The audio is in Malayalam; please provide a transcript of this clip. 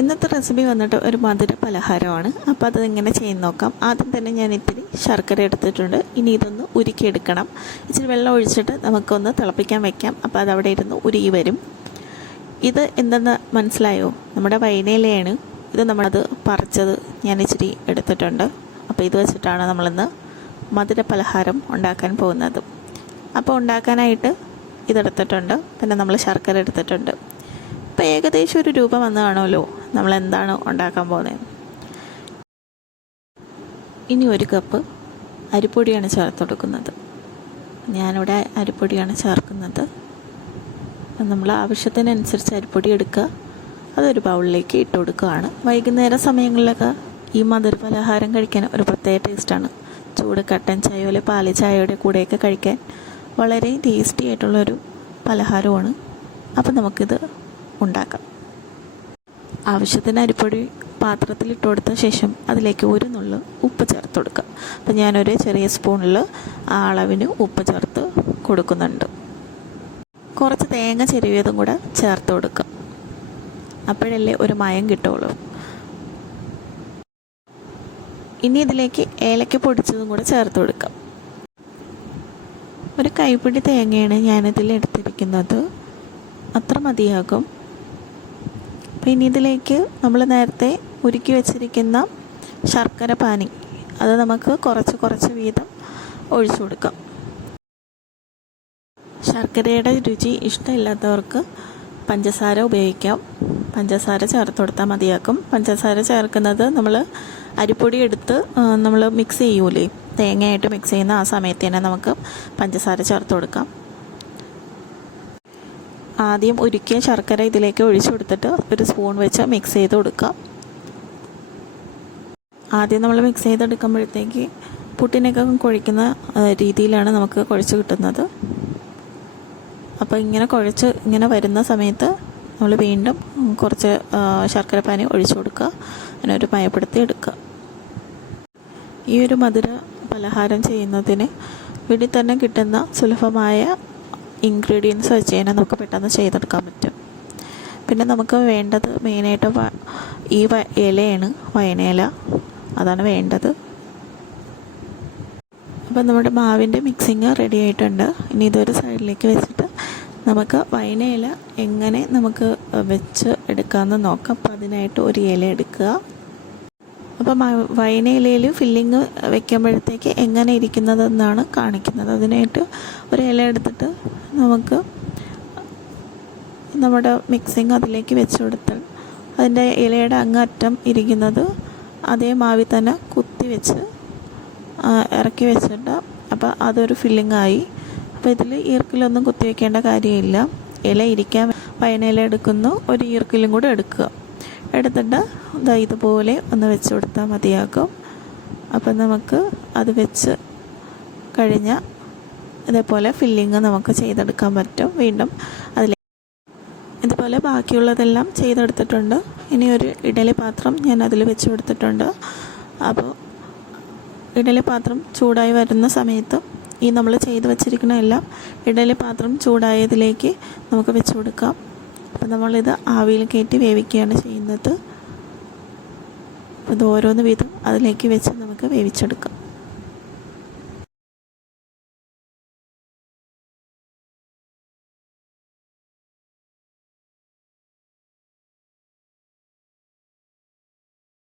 ഇന്നത്തെ റെസിപ്പി വന്നിട്ട് ഒരു മധുര പലഹാരമാണ്. അപ്പോൾ അത് എങ്ങനെ ചെയ്യുന്ന നോക്കാം. ആദ്യം തന്നെ ഞാൻ ഇത്തിരി ശർക്കര എടുത്തിട്ടുണ്ട്. ഇനി ഇതൊന്ന് ഉരുക്കിയെടുക്കണം. ഇച്ചിരി വെള്ളം ഒഴിച്ചിട്ട് നമുക്കൊന്ന് തിളപ്പിക്കാൻ വെക്കാം. അപ്പോൾ അത് അവിടെ ഇരുന്ന് ഉരുകി വരും. ഇത് എന്തെന്ന് മനസ്സിലായോ? നമ്മുടെ വൈനയിലയാണ് ഇത് നമ്മളത് പറിച്ചത്. ഞാൻ ഇച്ചിരി എടുത്തിട്ടുണ്ട്. അപ്പോൾ ഇത് വെച്ചിട്ടാണ് നമ്മളിന്ന് മധുര പലഹാരം ഉണ്ടാക്കാൻ പോകുന്നത്. അപ്പോൾ ഉണ്ടാക്കാനായിട്ട് ഇതെടുത്തിട്ടുണ്ട്. പിന്നെ നമ്മൾ ശർക്കര എടുത്തിട്ടുണ്ട്. ഇപ്പോൾ ഏകദേശം ഒരു രൂപ വന്നു കാണുമല്ലോ. നമ്മൾ എന്താണ് ഉണ്ടാക്കാൻ പോകുന്നത്? ഇനി ഒരു കപ്പ് അരിപ്പൊടിയാണ് ചേർത്ത് കൊടുക്കുന്നത്. ഞാനിവിടെ അരിപ്പൊടിയാണ് ചേർക്കുന്നത്. നമ്മൾ ആവശ്യത്തിനനുസരിച്ച് അരിപ്പൊടി എടുക്കുക. അതൊരു ബൗളിലേക്ക് ഇട്ട് കൊടുക്കുകയാണ്. വൈകുന്നേര സമയങ്ങളിലൊക്കെ ഈ മധുര പലഹാരം കഴിക്കാൻ ഒരു പ്രത്യേക ടേസ്റ്റാണ് ചൂട് കട്ടൻ ചായ പോലെ പാൽ ചായയുടെ കൂടെയൊക്കെ കഴിക്കാൻ വളരെ ടേസ്റ്റി ആയിട്ടുള്ളൊരു പലഹാരമാണ് അപ്പം നമുക്കിത് ഉണ്ടാക്കാം. ആവശ്യത്തിന് അരിപ്പൊടി പാത്രത്തിൽ ഇട്ട് കൊടുത്ത ശേഷം അതിലേക്ക് ഒരു നുള്ളു ഉപ്പ് ചേർത്ത് കൊടുക്കുക. അപ്പം ഞാനൊരു ചെറിയ സ്പൂണിൽ ആ അളവിന് ഉപ്പ് ചേർത്ത് കൊടുക്കുന്നുണ്ട്. കുറച്ച് തേങ്ങ ചെരുവിയതും കൂടെ ചേർത്ത് കൊടുക്കുക. അപ്പോഴല്ലേ ഒരു മയം കിട്ടുള്ളൂ. ഇനി ഇതിലേക്ക് ഏലക്ക പൊടിച്ചതും കൂടെ ചേർത്ത് കൊടുക്കാം. ഒരു കൈപ്പിടി തേങ്ങയാണ് ഞാനിതിൽ എടുത്തിരിക്കുന്നത്. അത്ര മതിയാകും. പിന്നെ ഇതിലേക്ക് നമ്മൾ നേരത്തെ ഉരുക്കി വെച്ചിരിക്കുന്ന ശർക്കര പാനി. അത് നമുക്ക് കുറച്ച് കുറച്ച് വീതം ഒഴിച്ചു കൊടുക്കാം. ശർക്കരയുടെ രുചി ഇഷ്ടമില്ലാത്തവർക്ക് പഞ്ചസാര ഉപയോഗിക്കാം. പഞ്ചസാര ചേർത്ത് കൊടുത്താൽ മതിയാക്കും. പഞ്ചസാര ചേർക്കുന്നത് നമ്മൾ അരിപ്പൊടി എടുത്ത് നമ്മൾ മിക്സ് ചെയ്യൂലേ? തേങ്ങയായിട്ട് മിക്സ് ചെയ്യുന്ന ആ സമയത്ത് തന്നെ നമുക്ക് പഞ്ചസാര ചേർത്ത് കൊടുക്കാം. ആദ്യം ഉരുക്കിയ ശർക്കര ഇതിലേക്ക് ഒഴിച്ചു കൊടുത്തിട്ട് ഒരു സ്പൂൺ വെച്ച് മിക്സ് ചെയ്ത് കൊടുക്കാം. ആദ്യം നമ്മൾ മിക്സ് ചെയ്തെടുക്കുമ്പോഴത്തേക്ക് പുട്ടിനൊക്കെ കുഴയ്ക്കുന്ന രീതിയിലാണ് നമുക്ക് കുഴച്ച് കിട്ടുന്നത്. അപ്പോൾ ഇങ്ങനെ കുഴച്ച് ഇങ്ങനെ വരുന്ന സമയത്ത് നമ്മൾ വീണ്ടും കുറച്ച് ശർക്കര പാനി ഒഴിച്ചു കൊടുക്കുക. അങ്ങനെ ഒരു മയപ്പെടുത്തി എടുക്കുക. ഈ ഒരു മധുര പലഹാരം ചെയ്യുന്നതിന് വീട്ടിൽ തന്നെ കിട്ടുന്ന സുലഭമായ ഇൻഗ്രീഡിയൻസ് വെച്ച് കഴിഞ്ഞാൽ നമുക്ക് പെട്ടെന്ന് ചെയ്തെടുക്കാൻ പറ്റും. പിന്നെ നമുക്ക് വേണ്ടത് മെയിനായിട്ട് ഈ ഇലയാണ് വയനയില അതാണ് വേണ്ടത്. അപ്പം നമ്മുടെ മാവിന്റെ മിക്സിങ് റെഡി ആയിട്ടുണ്ട്. ഇനി ഇതൊരു സൈഡിലേക്ക് വെച്ചിട്ട് നമുക്ക് വയനയില എങ്ങനെ നമുക്ക് വെച്ച് എടുക്കാമെന്ന് നോക്കാം. അപ്പം അതിനായിട്ട് ഒരു ഇല എടുക്കുക. അപ്പം വയനയിലയിൽ ഫില്ലിങ് വെക്കുമ്പോഴത്തേക്ക് എങ്ങനെ ഇരിക്കുന്നതെന്നാണ് കാണിക്കുന്നത്. അതിനായിട്ട് ഒരു ഇല എടുത്തിട്ട് നമുക്ക് നമ്മുടെ മിക്സിങ് അതിലേക്ക് വെച്ച് കൊടുത്താൽ അതിന്റെ ഇലയുടെ അങ്ങറ്റം ഇരിക്കുന്നത് അതേ മാവി തന്നെ കുത്തി വെച്ച് ഇറക്കി വെച്ചിട്ട് അപ്പോൾ അതൊരു ഫില്ലിംഗ് ആയി. അപ്പോൾ ഇതിൽ ഈർക്കിലൊന്നും കുത്തി വെക്കേണ്ട കാര്യമില്ല. ഇല ഇരിക്കാൻ പയനയില എടുക്കുന്നു. ഒരു ഈർക്കിലും കൂടെ എടുക്കുക. എടുത്തിട്ട് ഇതാ ഇതുപോലെ ഒന്ന് വെച്ച് കൊടുത്താൽ മതിയാകും. അപ്പം നമുക്ക് അത് വെച്ച് കഴിഞ്ഞാൽ ഇതേപോലെ ഫില്ലിങ് നമുക്ക് ചെയ്തെടുക്കാൻ പറ്റും. വീണ്ടും അതിൽ ഇതുപോലെ ബാക്കിയുള്ളതെല്ലാം ചെയ്തെടുത്തിട്ടുണ്ട്. ഇനി ഒരു ഇഡലി പാത്രം ഞാൻ അതിൽ വെച്ച് കൊടുത്തിട്ടുണ്ട്. അപ്പോൾ ഇഡലി പാത്രം ചൂടായി വരുന്ന സമയത്ത് ഈ നമ്മൾ ചെയ്ത് വെച്ചിരിക്കുന്ന എല്ലാം ഇഡലി പാത്രം ചൂടായതിലേക്ക് നമുക്ക് വെച്ച് കൊടുക്കാം. അപ്പോൾ നമ്മളിത് ആവിയിൽ കയറ്റി വേവിക്കുകയാണ് ചെയ്യുന്നത്. ഇത് ഓരോന്ന് വീതം അതിലേക്ക് വെച്ച് നമുക്ക് വേവിച്ചെടുക്കാം.